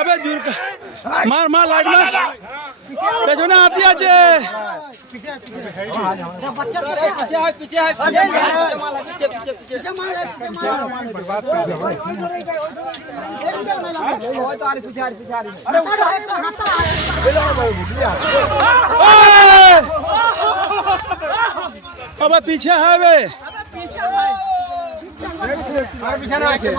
अबे दूर का मार मार लाइट मार পেছনে হাতি আছে अब पीछे है वे पीछे